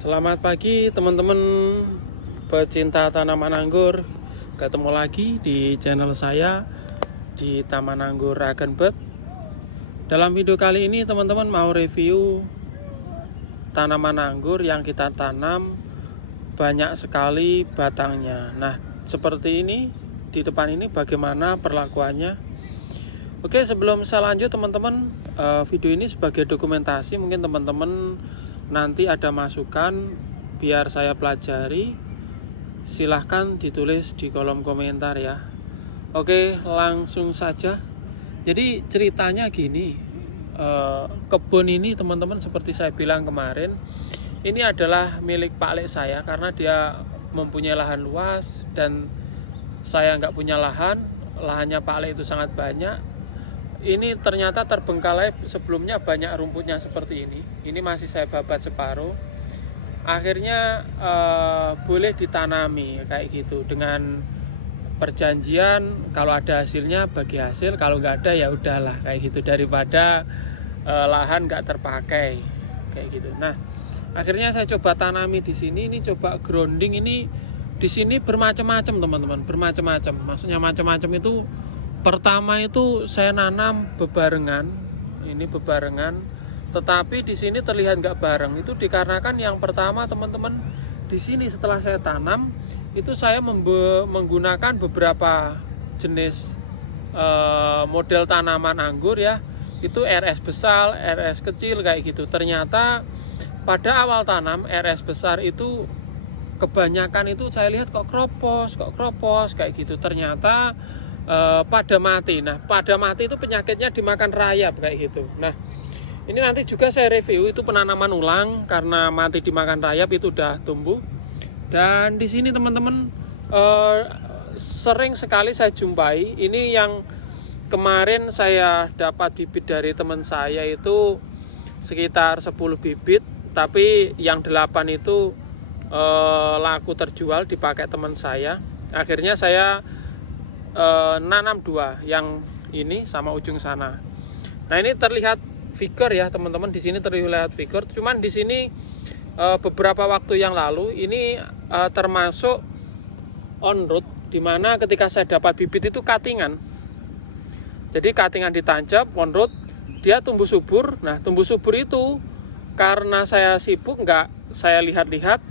Selamat pagi teman-teman pecinta tanaman anggur. Ketemu lagi di channel saya di Taman Anggur Ragenbek. Dalam video kali ini teman-teman mau review tanaman anggur yang kita tanam banyak sekali batangnya. Nah, seperti ini di depan ini bagaimana perlakuannya. Oke, sebelum saya lanjut teman-teman, video ini sebagai dokumentasi. Mungkin teman-teman nanti ada masukan biar saya pelajari, silahkan ditulis di kolom komentar ya. Oke, langsung saja. Jadi ceritanya gini, kebun ini teman-teman seperti saya bilang kemarin, ini adalah milik Pak Lek saya karena dia mempunyai lahan luas dan saya nggak punya lahan. Lahannya Pak Lek itu sangat banyak. Ini ternyata terbengkalai, sebelumnya banyak rumputnya seperti ini. Ini masih saya babat separuh. Akhirnya boleh ditanami kayak gitu dengan perjanjian, kalau ada hasilnya bagi hasil, kalau nggak ada ya udahlah kayak gitu, daripada lahan nggak terpakai kayak gitu. Nah, akhirnya saya coba tanami di sini. Ini coba grounding. Ini di sini bermacam-macam teman-teman, bermacam-macam. Maksudnya macam-macam itu, pertama itu saya nanam bebarengan, ini bebarengan, tetapi di sini terlihat nggak bareng. Itu dikarenakan yang pertama teman-teman, di sini setelah saya tanam itu saya menggunakan beberapa jenis model tanaman anggur ya. Itu RS besar, RS kecil kayak gitu. Ternyata pada awal tanam RS besar itu kebanyakan itu saya lihat kok kropos kayak gitu. Ternyata pada mati. Nah, pada mati itu penyakitnya dimakan rayap kayak gitu. Nah, ini nanti juga saya review itu penanaman ulang karena mati dimakan rayap, itu udah tumbuh. Dan di sini teman-teman sering sekali saya jumpai. Ini yang kemarin saya dapat bibit dari teman saya itu sekitar 10 bibit, tapi yang 8 itu laku terjual dipakai teman saya. Akhirnya saya nanam 2, yang ini sama ujung sana. Nah, ini terlihat figure ya teman-teman, di sini terlihat figure. Cuman di sini beberapa waktu yang lalu ini termasuk on root, dimana ketika saya dapat bibit itu cuttingan. Jadi cuttingan ditancap, on root, dia tumbuh subur. Nah, tumbuh subur itu karena saya sibuk, nggak saya lihat-lihat,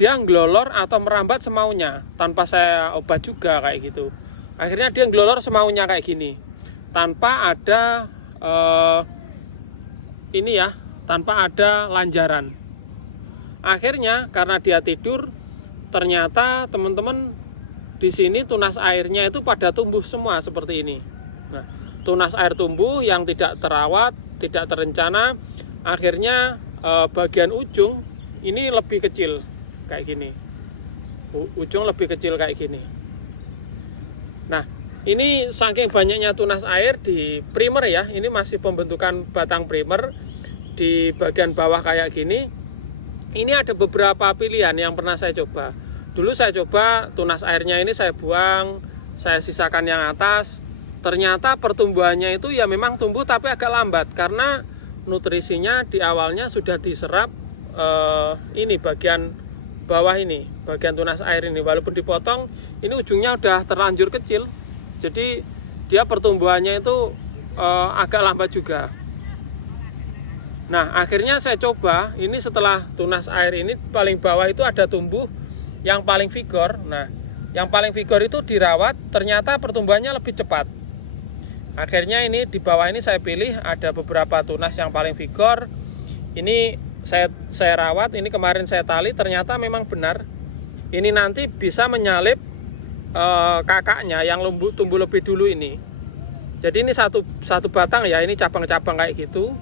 dia ngelolor atau merambat semaunya tanpa saya obat juga kayak gitu. Akhirnya dia ngelolor semaunya kayak gini, tanpa ada ini ya, tanpa ada lanjaran. Akhirnya karena dia tidur, ternyata teman-teman di sini tunas airnya itu pada tumbuh semua seperti ini. Nah, tunas air tumbuh yang tidak terawat, tidak terencana. Akhirnya bagian ujung ini lebih kecil kayak gini. Ujung lebih kecil kayak gini. Nah, ini saking banyaknya tunas air di primer ya, ini masih pembentukan batang primer di bagian bawah kayak gini. Ini ada beberapa pilihan yang pernah saya coba. Dulu saya coba tunas airnya ini saya buang, saya sisakan yang atas. Ternyata pertumbuhannya itu ya memang tumbuh tapi agak lambat karena nutrisinya di awalnya sudah diserap ini bagian bawah ini, bagian tunas air ini. Walaupun dipotong, ini ujungnya udah terlanjur kecil, jadi dia pertumbuhannya itu agak lambat juga. Nah, akhirnya saya coba ini setelah tunas air ini paling bawah itu ada tumbuh yang paling vigor. Nah, yang paling vigor itu dirawat, ternyata pertumbuhannya lebih cepat. Akhirnya ini di bawah ini saya pilih ada beberapa tunas yang paling vigor. Ini saya rawat, ini kemarin saya tali, ternyata memang benar. Ini nanti bisa menyalip kakaknya yang tumbuh lebih dulu ini. Jadi ini satu batang ya, ini cabang-cabang kayak gitu.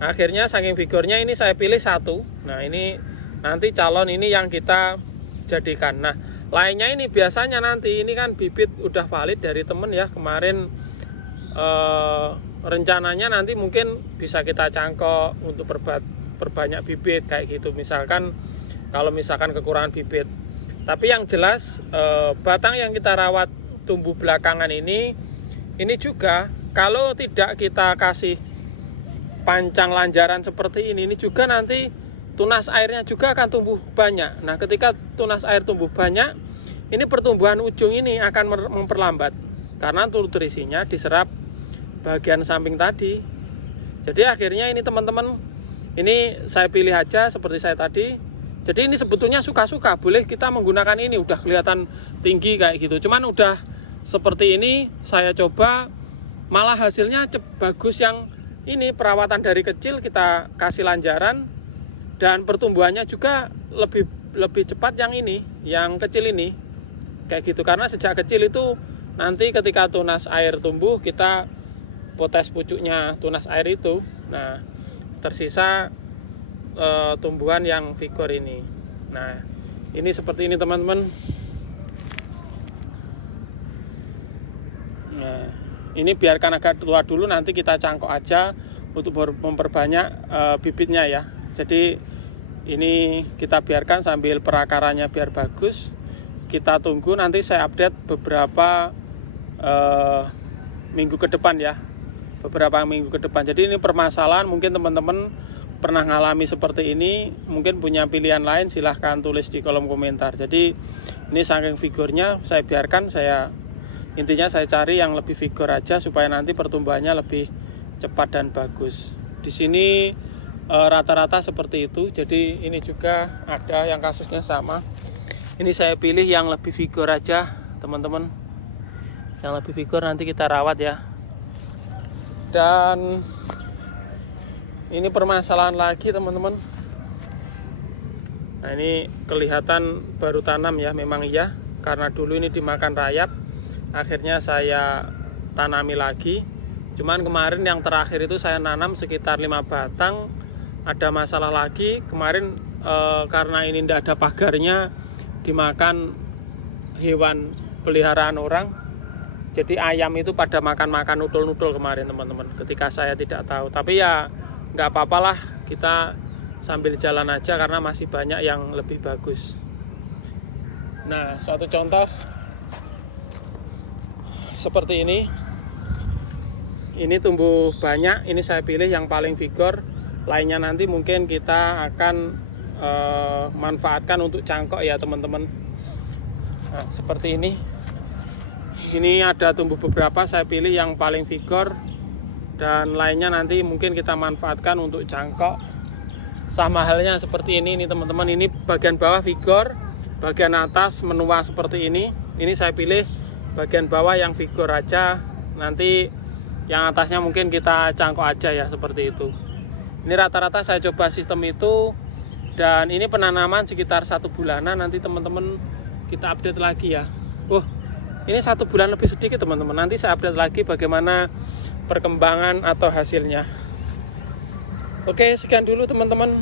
Akhirnya saking vigornya ini saya pilih 1. Nah, ini nanti calon ini yang kita jadikan. Nah, lainnya ini biasanya nanti ini kan bibit udah valid dari temen ya kemarin. Rencananya nanti mungkin bisa kita cangkok untuk perbanyak bibit kayak gitu, misalkan kalau misalkan kekurangan bibit. Tapi yang jelas batang yang kita rawat tumbuh belakangan ini juga kalau tidak kita kasih pancang lanjaran seperti ini juga nanti tunas airnya juga akan tumbuh banyak. Nah, ketika tunas air tumbuh banyak, ini pertumbuhan ujung ini akan memperlambat karena nutrisinya diserap bagian samping tadi. Jadi akhirnya ini teman-teman, ini saya pilih aja seperti saya tadi. Jadi ini sebetulnya suka-suka, boleh kita menggunakan ini, udah kelihatan tinggi kayak gitu. Cuman udah seperti ini saya coba, malah hasilnya bagus. Yang ini perawatan dari kecil kita kasih lanjaran, dan pertumbuhannya juga lebih cepat yang ini, yang kecil ini kayak gitu. Karena sejak kecil itu nanti ketika tunas air tumbuh, kita potes pucuknya tunas air itu, nah tersisa tumbuhan yang vigor ini. Nah, ini seperti ini teman-teman. Nah, ini biarkan agak tua dulu, nanti kita cangkok aja untuk memperbanyak bibitnya ya. Jadi ini kita biarkan sambil perakarannya biar bagus. Kita tunggu, nanti saya update beberapa minggu ke depan ya. Beberapa minggu ke depan. Jadi ini permasalahan, mungkin teman-teman pernah ngalami seperti ini, mungkin punya pilihan lain, silahkan tulis di kolom komentar. Jadi ini saking vigornya saya biarkan, intinya saya cari yang lebih vigor aja supaya nanti pertumbuhannya lebih cepat dan bagus. Di sini rata-rata seperti itu. Jadi ini juga ada yang kasusnya sama. Ini saya pilih yang lebih vigor aja teman-teman. Yang lebih vigor nanti kita rawat ya. Dan ini permasalahan lagi teman-teman. Nah, ini kelihatan baru tanam ya, memang iya, karena dulu ini dimakan rayap, akhirnya saya tanami lagi. Cuman kemarin yang terakhir itu saya nanam sekitar 5 batang, ada masalah lagi kemarin karena ini tidak ada pagarnya, dimakan hewan peliharaan orang. Jadi ayam itu pada makan nutul-nutul kemarin teman-teman, ketika saya tidak tahu. Tapi ya nggak apa-apalah, kita sambil jalan aja karena masih banyak yang lebih bagus. Nah, suatu contoh seperti ini tumbuh banyak. Ini saya pilih yang paling vigor, lainnya nanti mungkin kita akan manfaatkan untuk cangkok ya teman-teman. Nah, seperti ini ada tumbuh beberapa, saya pilih yang paling vigor, dan lainnya nanti mungkin kita manfaatkan untuk cangkok. Sama halnya seperti ini teman-teman, ini bagian bawah vigor, bagian atas menua seperti ini. Ini saya pilih bagian bawah yang vigor aja, nanti yang atasnya mungkin kita cangkok aja ya, seperti itu. Ini rata-rata saya coba sistem itu, dan ini penanaman sekitar 1 bulanan. Nanti teman-teman kita update lagi ya. Ini 1 bulan lebih sedikit teman-teman, nanti saya update lagi bagaimana perkembangan atau hasilnya. Oke, sekian dulu teman-teman.